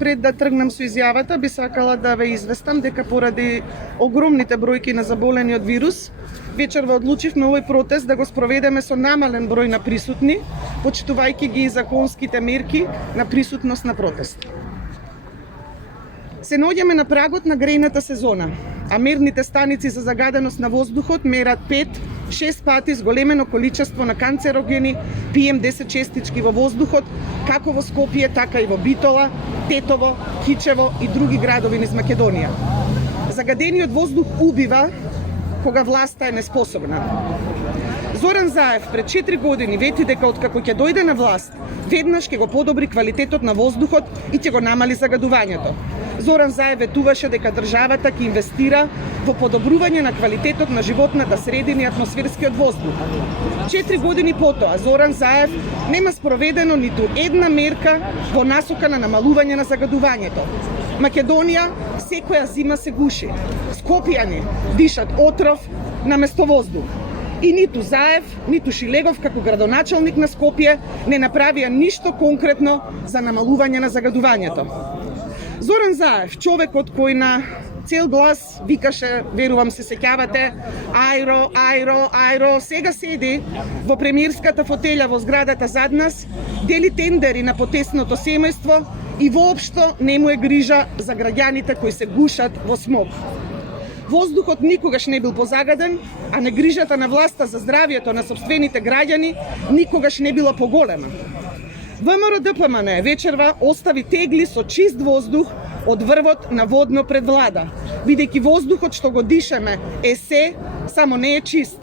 Пред да тргнам со изјавата, би сакала да ве известам дека поради огромните бројки на заболени од вирус, вечерва одлучивме овој протест да го спроведеме со намален број на присутни, почитувајќи ги законските мерки на присутност на протест. Се наоѓаме на прагот на грејната сезона, а мерните станици за загаденост на воздухот мерат 5-6 пати зголемено количество на канцерогени PM10 честички во воздухот, како во Скопје, така и во Битола, Тетово, Кичево и други градови низ Македонија. Загадениот воздух убива кога власта е неспособна. Зоран Заев пред 4 години вети дека откако ќе дојде на власт, веднаш ќе го подобри квалитетот на воздухот и ќе го намали загадувањето. Зоран Заев ветуваше дека државата ќе инвестира во подобрување на квалитетот на животната средина и атмосферскиот воздух. 4 години потоа Зоран Заев нема спроведено ниту една мерка во насока на намалување на загадувањето. Македонија секоја зима се гуши. Скопјани дишат отров наместо воздух. И ниту Заев, ниту Шилегов како градоначалник на Скопје не направија ништо конкретно за намалување на загадувањето. Зоран Заев, човекот кој на цел глас викаше, верувам се сеќавате, ајро, ајро, ајро, сега седи во премиерската фотелја во зградата зад нас, дели тендери на потесното семејство и воопшто не му е грижа за граѓаните кои се гушат во смог. Воздухот никогаш не бил позагаден, а негрижата на власта за здравието на сопствените граѓани никогаш не била поголема. ВМРО-ДПМН вечерва остави тегли со чист воздух од врвот на водно пред влада, бидејќи воздухот што го дишеме е се, само не е чист.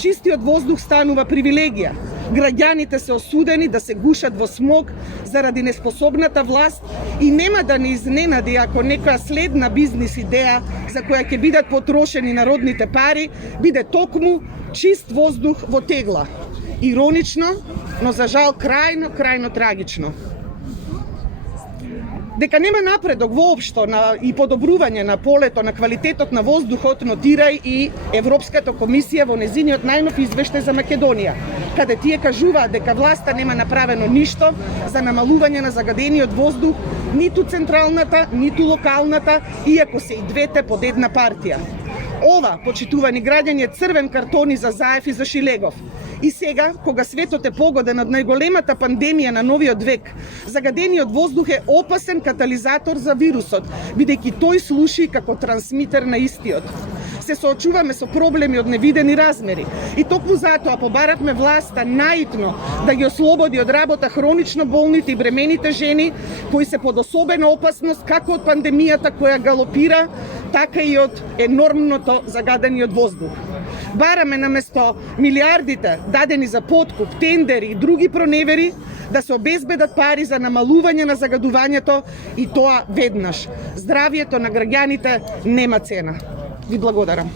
Чистиот воздух станува привилегија. Граѓаните се осудени да се гушат во смог заради неспособната власт и нема да не изненади ако некоја следна бизнис идеја за која ќе бидат потрошени народните пари биде токму чист воздух во тегла. Иронично, но за жал крајно трагично. Дека нема напредок воопшто и подобрување на полето на квалитетот на воздухот нотира и Европската комисија во незиниот најнов извештај за Македонија, каде тие кажуваат дека власта нема направено ништо за намалување на загадениот воздух, ниту централната, ниту локалната, иако се и двете под една партија. Ова, почитувани граѓани, е црвен картон и за Заев и за Шилегов. И сега, кога светот е погоден од најголемата пандемија на новиот век, загадениот воздух е опасен катализатор за вирусот, бидејќи тој служи како трансмитер на истиот. Се соочуваме со проблеми од невидени размери и токму затоа побаравме власта наитно да ги ослободи од работа хронично болните и бремените жени кои се под особена опасност како од пандемијата која галопира, така и од енормното загадениот воздух. Бараме наместо милиардите дадени за подкуп, тендери и други проневери да се обезбедат пари за намалување на загадувањето и тоа веднаш. Здравието на граѓаните нема цена. Ви благодарам.